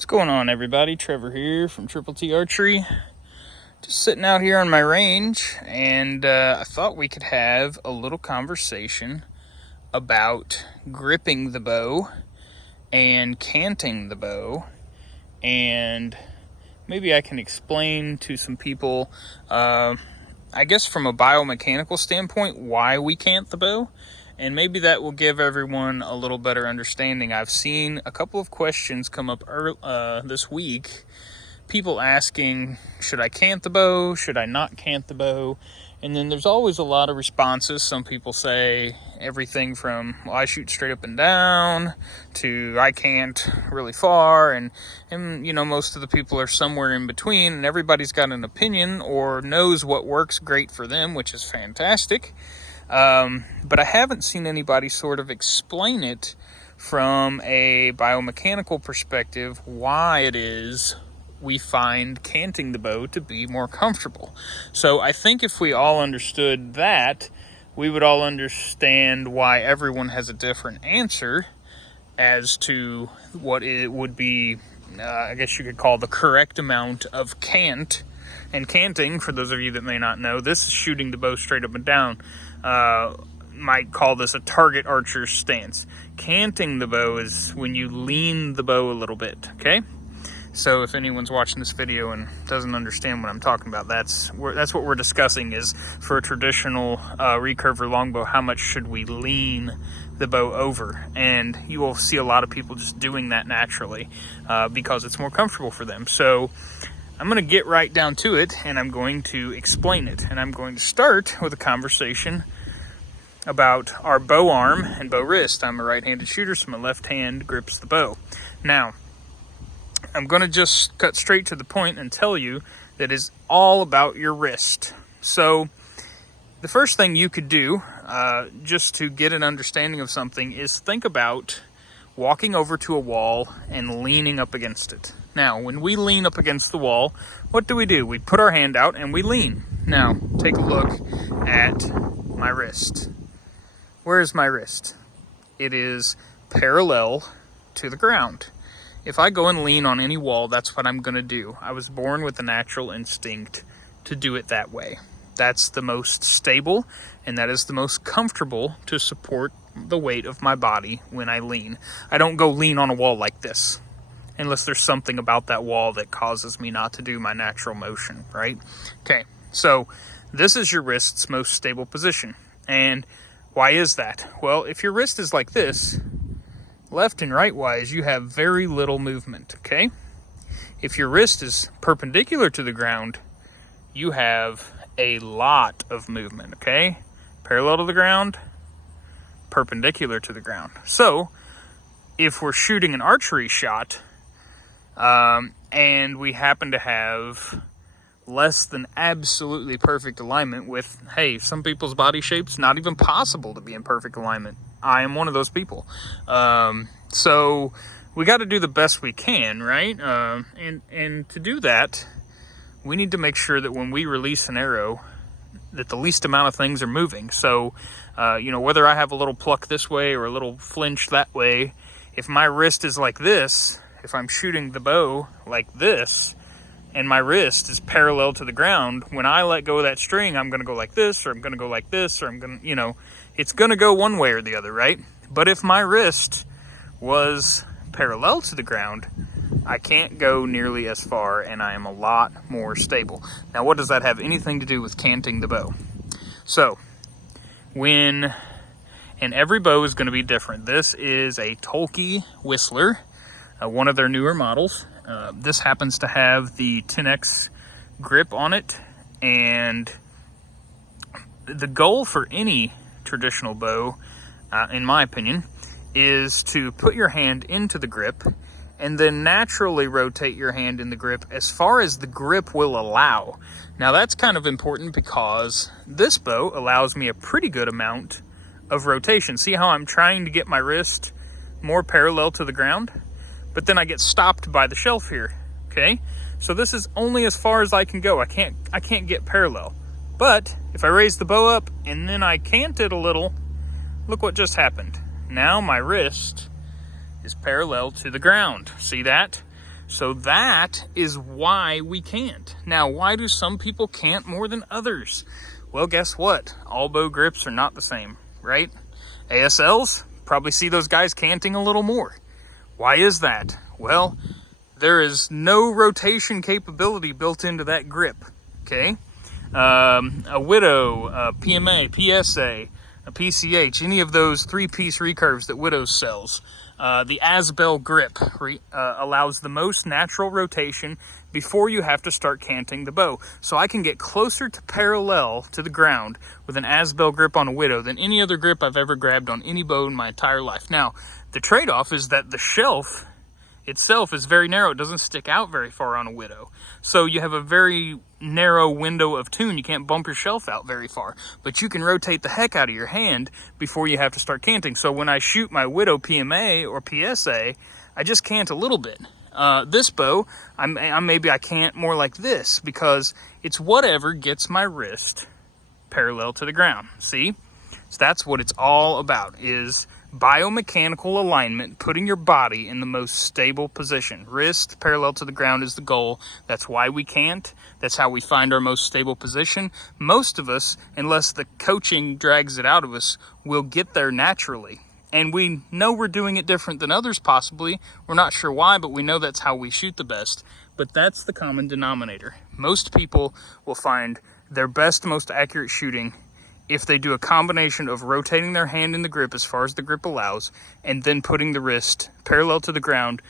What's going on, everybody? Trevor here from Triple T Archery. Just sitting out here on my range, and I thought we could have a little conversation about gripping the bow and canting the bow, and maybe I can explain to some people, I guess from a biomechanical standpoint, why we cant the bow. And maybe that will give everyone a little better understanding. I've seen a couple of questions come up this week. People asking, should I cant the bow? Should I not cant the bow? And then there's always a lot of responses. Some people say everything from, well, I shoot straight up and down, to I cant really far. And you know, most of the people are somewhere in between, and everybody's got an opinion or knows what works great for them, which is fantastic. But I haven't seen anybody sort of explain it from a biomechanical perspective, why it is we find canting the bow to be more comfortable. So I think if we all understood that, we would all understand why everyone has a different answer as to what it would be, I guess you could call the correct amount of cant. And canting, for those of you that may not know, this is shooting the bow straight up and down. Might call this a target archer's stance. Canting the bow is when you lean the bow a little bit, okay? So if anyone's watching this video and doesn't understand what I'm talking about, that's what we're discussing, is for a traditional recurve or longbow, how much should we lean the bow over? And you will see a lot of people just doing that naturally because it's more comfortable for them. So I'm going to get right down to it, and I'm going to explain it. And I'm going to start with a conversation about our bow arm and bow wrist. I'm a right-handed shooter, so my left hand grips the bow. Now, I'm going to just cut straight to the point and tell you that it's all about your wrist. So the first thing you could do, just to get an understanding of something, is think about walking over to a wall and leaning up against it. Now, when we lean up against the wall, what do? We put our hand out and we lean. Now, take a look at my wrist. Where is my wrist? It is parallel to the ground. If I go and lean on any wall, that's what I'm going to do. I was born with a natural instinct to do it that way. That's the most stable, and that is the most comfortable to support the weight of my body when I lean. I don't go lean on a wall like this, unless there's something about that wall that causes me not to do my natural motion, right? Okay, so this is your wrist's most stable position. And why is that? Well, if your wrist is like this, left and right wise, you have very little movement, okay? If your wrist is perpendicular to the ground, you have a lot of movement, okay? Parallel to the ground, perpendicular to the ground. So if we're shooting an archery shot, and we happen to have less than absolutely perfect alignment with, hey, some people's body shape's not even possible to be in perfect alignment. I am one of those people. So we got to do the best we can, right? And to do that, we need to make sure that when we release an arrow, that the least amount of things are moving. So, you know, whether I have a little pluck this way or a little flinch that way, if my wrist is like this, if I'm shooting the bow like this, and my wrist is parallel to the ground, when I let go of that string, I'm going to go like this, or I'm going to go like this, or I'm going to, you know, it's going to go one way or the other, right? But if my wrist was parallel to the ground, I can't go nearly as far, and I am a lot more stable. Now, what does that have anything to do with canting the bow? So, and every bow is going to be different. This is a Tolkien Whistler, one of their newer models. This happens to have the 10X grip on it, and the goal for any traditional bow, in my opinion, is to put your hand into the grip and then naturally rotate your hand in the grip as far as the grip will allow. Now that's kind of important because this bow allows me a pretty good amount of rotation. See how I'm trying to get my wrist more parallel to the ground? But then I get stopped by the shelf here, okay? So this is only as far as I can go. I can't get parallel. But if I raise the bow up and then I cant it a little, look what just happened. Now my wrist is parallel to the ground. See that? So that is why we cant. Now, why do some people cant more than others? Well, guess what? All bow grips are not the same, right? ASLs, probably see those guys canting a little more. Why is that? Well, there is no rotation capability built into that grip, okay? A Widow, a PMA, PSA, a PCH, any of those three-piece recurves that Widow sells, the Asbel grip allows the most natural rotation before you have to start canting the bow. So I can get closer to parallel to the ground with an Asbel grip on a Widow than any other grip I've ever grabbed on any bow in my entire life. Now, the trade-off is that the shelf itself is very narrow. It doesn't stick out very far on a Widow. So you have a very narrow window of tune. You can't bump your shelf out very far, but you can rotate the heck out of your hand before you have to start canting. So when I shoot my Widow PMA or PSA, I just cant a little bit. This bow, maybe I cant more like this because it's whatever gets my wrist parallel to the ground. See? So that's what it's all about, is biomechanical alignment, putting your body in the most stable position. Wrist parallel to the ground is the goal. That's why we cant. That's how we find our most stable position. Most of us, unless the coaching drags it out of us, will get there naturally. And we know we're doing it different than others possibly. We're not sure why, but we know that's how we shoot the best. But that's the common denominator. Most people will find their best, most accurate shooting if they do a combination of rotating their hand in the grip as far as the grip allows, and then putting the wrist parallel to the ground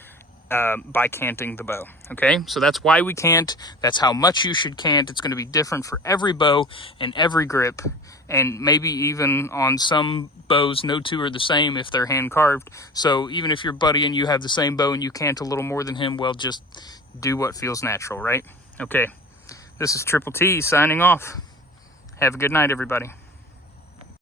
by canting the bow. Okay, so that's why we cant. That's how much you should cant. It's going to be different for every bow and every grip, and maybe even on some bows, no two are the same if they're hand carved. So even if your buddy and you have the same bow and you cant a little more than him, well, just do what feels natural, right? Okay, this is Triple T signing off. Have a good night, everybody.